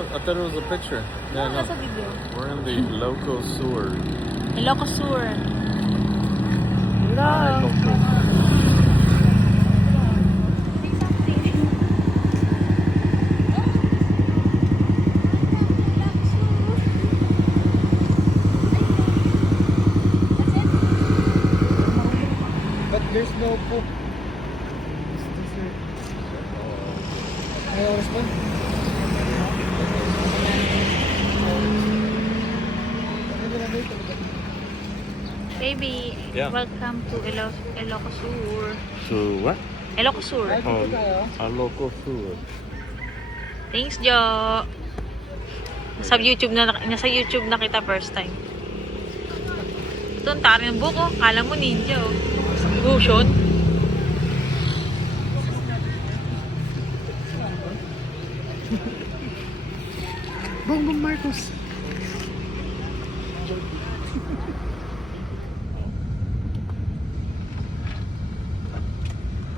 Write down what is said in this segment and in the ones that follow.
I thought it was a picture. Yeah, no. Nasa video. We're in the local sewer. Ilocos Sur. Hi, local. But there's no poop. May oras pa? Baby, Yeah. welcome to Ilocos Sur. To what? Ilocos Sur. Oh, a local sewer. Thanks, Jo. Nasa YouTube na kita first time. Ito, ang tari ng buko. Kala mo ninja, oh. Gushon. Bongbong Marcos.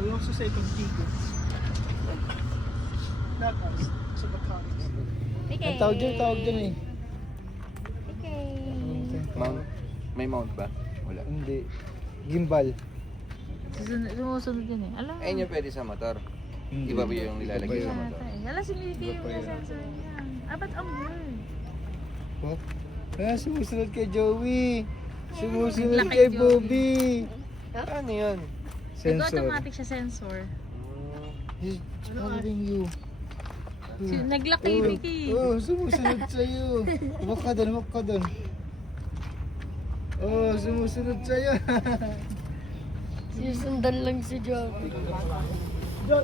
I also say Contigo. Not us. Sa Batangas. Okay. Ang tawag dyan eh. Okay. Mount? May mount ba? Wala. Hindi. Gimbal. Sumusunod yun eh. Alam mo. Ayun yung pwede sa motor. Iba ba yung nilalagay sa motor? Alam, sinilipin mo yung sensor niya. Ah, ba't ang word? What? Kaya sumusunod kay Joey. Sumusunod Laki kay Joey. Bobby. Ano yun? Sensor. Nag-automatic siya sensor. He's following you. Naglaki, Vicky. Oh, sumusunod sa'yo. Huwag ka doon. Oh, sumusunod sa'yo. Sinusundan lang si Joey. Jo.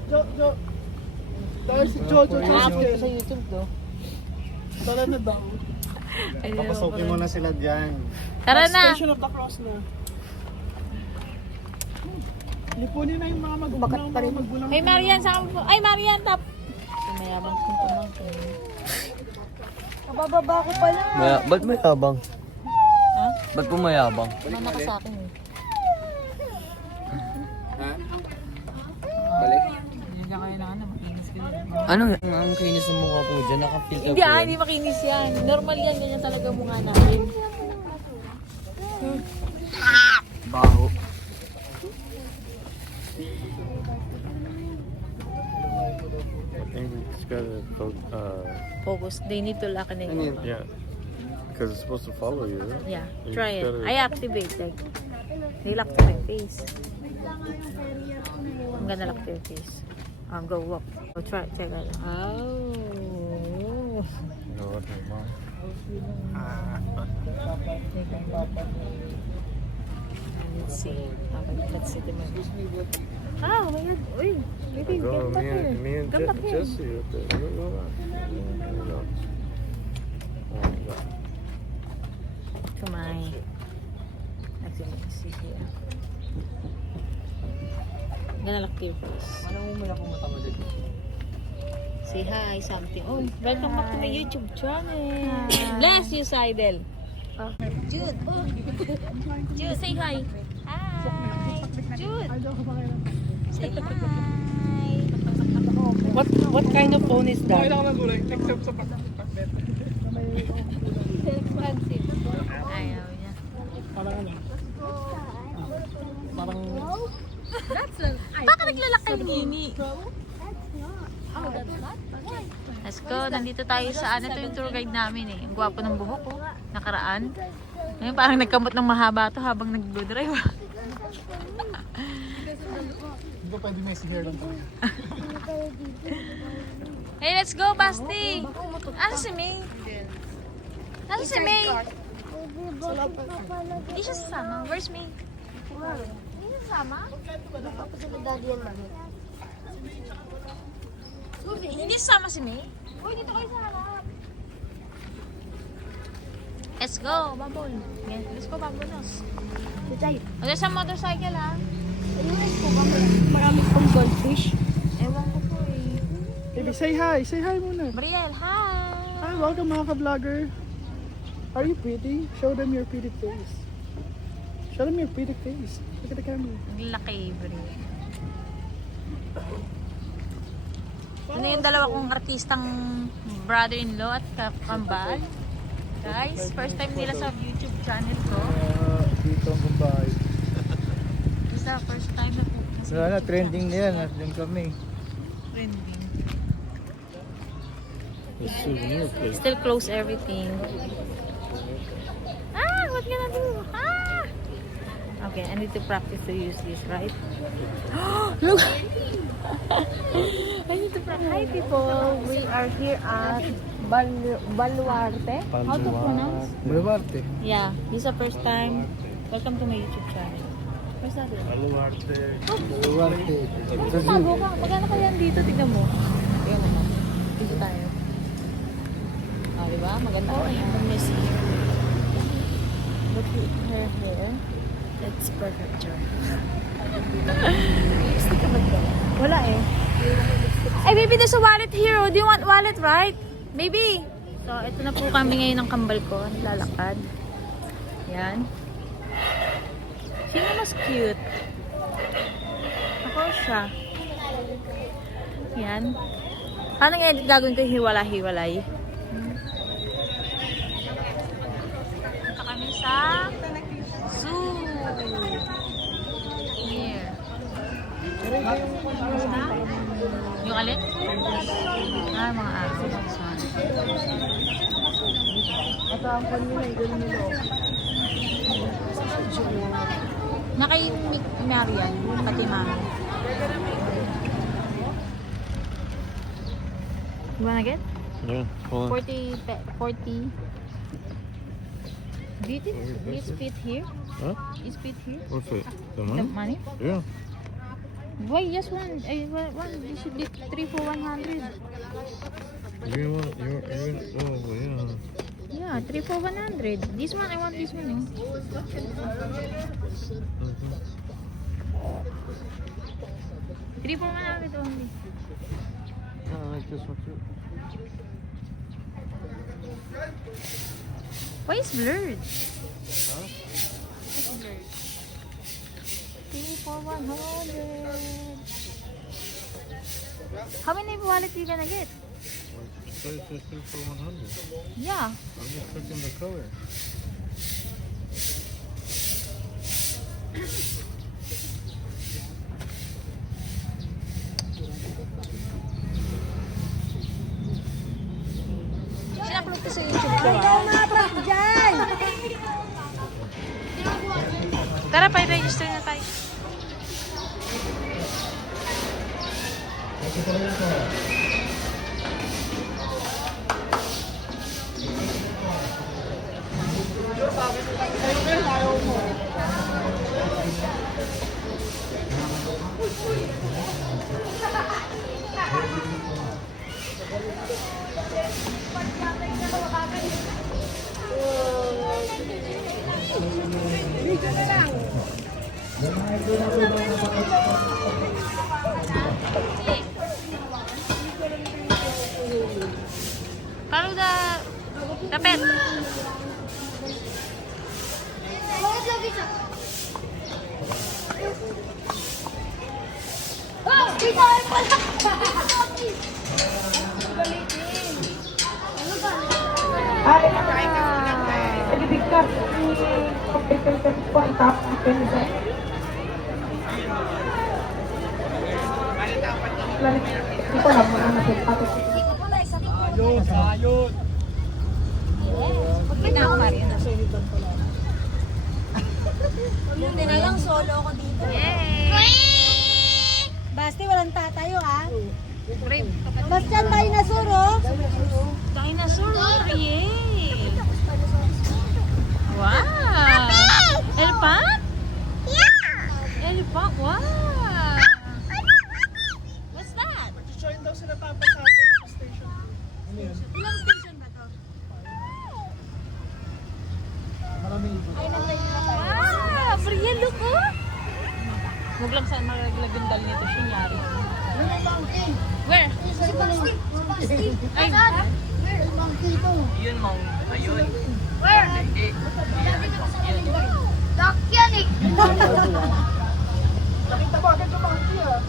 Dahil si Jojo Nakapit sa YouTube to. Tara na daw. Papasukin mo na sila dyan. Tara na. Station of the Cross na. Lipunin na yung mga Bakat pa rin. magbulang. Hey, Marian, saan mo? Ay, Marian, tap. Mayabang kong tumangkin. Kabababa ko pala. Ba't mayabang? Ha? Ba't pumayabang? Mama ka sa akin eh. Ha? Balik? Hindi ka kaya na makinis ka din. Ano? Ang kinis ng mukha po dyan. Nakapilter Hindi hindi makinis yan. Normal yan, ganyan talaga mukha natin. Baho. I think we just gotta Focus. They need to lock in it. yeah. Because it's supposed to follow you, right? Yeah, You try it. gotta- I activate like they lock to my face. I'm gonna lock to your face. Go walk. Go try. Check it out. Oh. You know what, my mom? Let's see. Okay, let's see the movie. Oh my God! Uy, baby, Go, come back here. me and Come back here. Jesse up there. Look. Oh my God. To my. Actually, let's see here. I'm gonna lock to your face. Anong umaya kong mata mo dito? Say hi, something. Oh, welcome back to my YouTube channel. Bless you, Seidel. Jude. Jude, say hi. Hi. Jude. Say hi. What kind of phone is that? Expensive. Ayaw niya. Baka naglalakay ng ini. Let's go. Nandito tayo sa ano, ito yung tour guide namin eh. Ang gwapo ng buhok ko. Nakaraan. Ngayon parang nagkamot ng mahaba to habang nag-drive. Hindi ko pwede may hair lang tayo. Hey, let's go, Basti! Asa si May? Asa si May? Hindi siya sasama. Where's May? Hindi siya sasama? Hindi sasama si May? Uy, dito kayo sa harap. Let's go, babol. Okay, let's go, babolos. Ano sa motorcycle, ha? Marami pang goldfish. Ewan ko po eh. Baby, say hi. Say hi muna. Brielle, hi! Hi, welcome mga ka-vlogger. Are you pretty? Show them your pretty face. Show them your pretty face. Look at the camera. Ang laki, Brielle. Ano yung dalawa kong artistang brother-in-law at kambal. Guys, first time nila sa YouTube channel ko. Dito ang babae. Isa, first time na po. Wala na, trending na yan. Nandun kami. Trending. The souvenir place. Still close everything. Ah, what gonna do? Ah! Okay, I need to practice to use this, right? Look! I need to practice. Hi people, we are here at Baluarte. How to pronounce? Bulwarte. Yeah, this is the first time. Welcome to my YouTube channel. Where's that? Baluarte. Bulwarte. Bago ka. Magkano kaya dito? Tignan mo. Tignan mo. Dito tayo. Ah, diba? Maganda. Ang miss here. Look at her hair. It's perfect, Jar. Lipstick ka ba ito? Wala eh. Ay, baby, there's a wallet here. Oh. Do you want wallet, right? Baby! So, ito na po kami ngayon ng kambal ko. Lalakad. Yan. Sino mas cute? Ako siya. Yan. Paano nga gagawin ko hiwala-hiwalay? Punta kami sa zoo. Here. Yung alin? Ah, mga aso. Ito ang kanila, ganun nila. Nakay Marian, pati mama. You wanna get? Yeah, hold on. 40. Did it fit here? Huh? Is fit here? What's it? The The money? money? Yeah. Why just one? One. You should be 3 for 100. You want, oh, yeah. Yeah, 3 for 100. This one, I want this one. Mhm. 3 for 100 only. I like this one too. Why is blurred? Huh? It's blurred. 3 for 100. How many wallet you gonna get? So it's just 2 for 100. Yeah. I'm just checking the color. Sinupload ko sa YouTube ko. Tara, pa-register na tayo. Follow the pet. Hindi na ako, Marian. Buti na lang, solo ako dito. Yay! Basti, walang tatayo ha. Brave. Bastian, dinosaur oh. Dinosaur! Yay! Wow! Elephant? Yeah! Elephant? Wow! What's that? Join daw sila papa sa atin sa station. Ilang station ba to? Ay, nandun na tayo. Ah! Brian, look oh! Huwag lang saan malaglag nito siya nyari. Where? Ay! Yun, Mong. Ayun. Nakita mo agad yung monkey ah.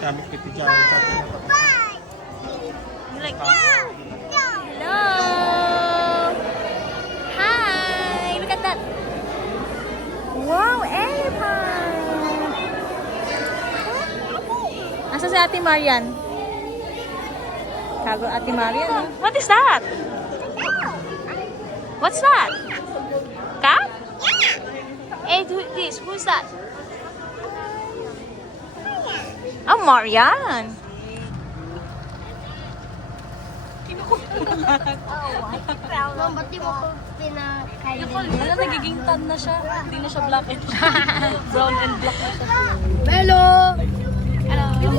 Like, hello! Hi! Look at that! Wow, elephant! Nasa si Ate Marian? Kago Ate Marian. Oh. What is that? What's that? Cat? Hey, this? Who's that? Oh, Marian. Ma'am, ba't di mo ko pinakain? Wala, nagiging tan na siya. Hindi na siya black and brown and black na siya. Hello! Hello. Oh,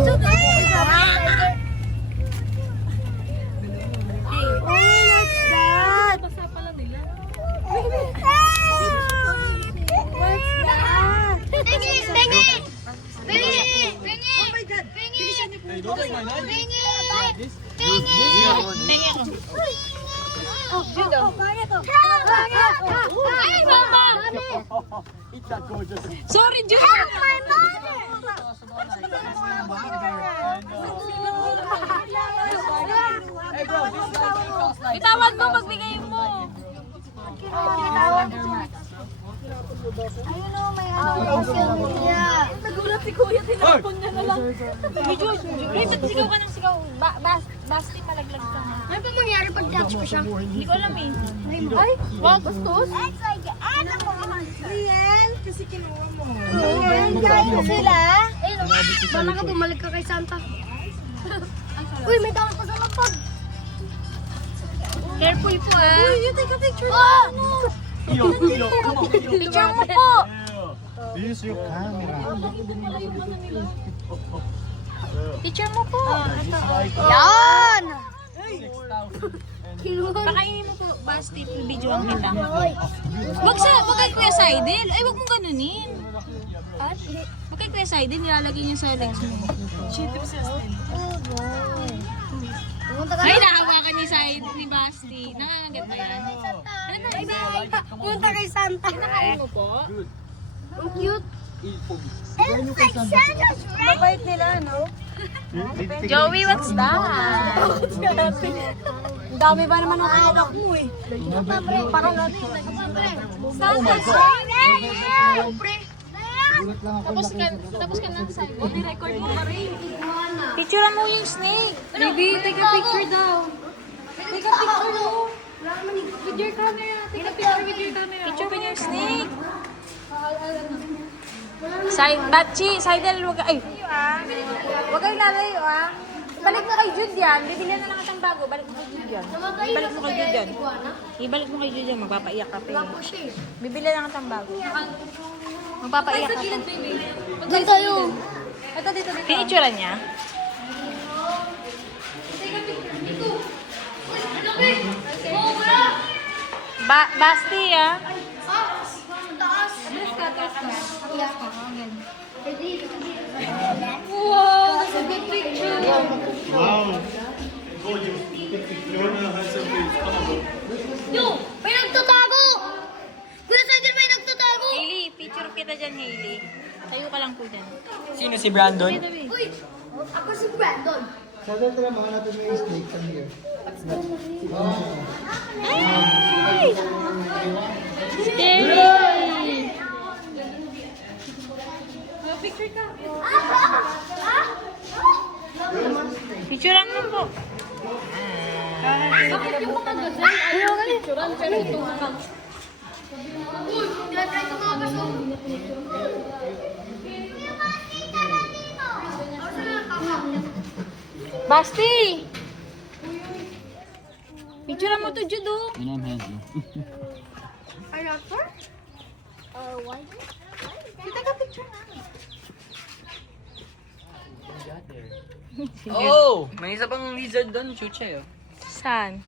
what's that? Basa pala nila. What's that? Pingi! Pingi! Pingi! Pingi! Oh my God! Pingi! Pingi! Pingi! Oh, kaya to. Ay, mama! Sorry, Jude. Help my mother! Bitawan mo, magbigay mo. Ayun o, may social media. Nagulat si Kuya, tinapon niya na lang. Jude, sigaw ka ng sigaw. Basti, malaglag ka. Ano pa mangyari pag touch ko siya? Hindi ko alam eh. Ay, wag, bastos. Ano mo? Riel? Kasi kinuha mo. Riel, kain sila. Bala ka, bumalik ka kay Santa. Uy, may tawag pa sa lapag. Careful po ah. Uy, you take a picture na. Picture mo po. Use your camera. Picture mo po. Yan! Pakainin mo po, Basti, video ang kita. Wag kay Kuya Saidel. Ay, wag mong ganunin. Wag kay Kuya Saidel, nilalagay niya sa legs mo. Ay, nakawakan ni Saidel, ni Basti. Nakakagat ba yan? Ano na, iba? Punta kay Santa. Nakain mo po? Ang cute. It's like Santa's ring. Mabait nila, no? Joey, what's that? Ang dami ba naman ang anak mo eh? Parang Santa's ring! Tapos ka na sa record mo pa rin. Picturean mo yung snake. Baby, take a picture daw. Take a picture mo. With your camera. Take a picture with your camera. Picture with your snake. Batchi, Saidel, wag ay. Wag kayo lalayo ah. Balik mo kay Jude yan. Bibili na lang kitang bago. Balik mo kay Jude yan. Ibalik mo kay Jude yan. Ibalik mo kay Jude yan. Magpapaiyak ka pa eh. Bibili na lang kitang bago. Magpapaiyak ka pa. Doon tayo. Ito dito. Pinicturean niya. Basti ah. Wow, that's a good picture. Yo, may nagtatago! Kuya Sander, may nagtatago! Hailey, picture kita dyan, Hailey. Tayo ka lang po dyan. Sino si Brandon? Uy, ako si Brandon. So, that's the mga natin may snake from here. Scary! Picture ka. Picturean mo po. Bakit yung mga gazelle ayaw nga picturean pero ito ka? Uy, tinatry ko mga gusto. Basti! Picturean mo to, Jude, oh. Are you sure? Why? Kita ka picture na. Oh! May isa pang lizard doon, chucha yun. Saan?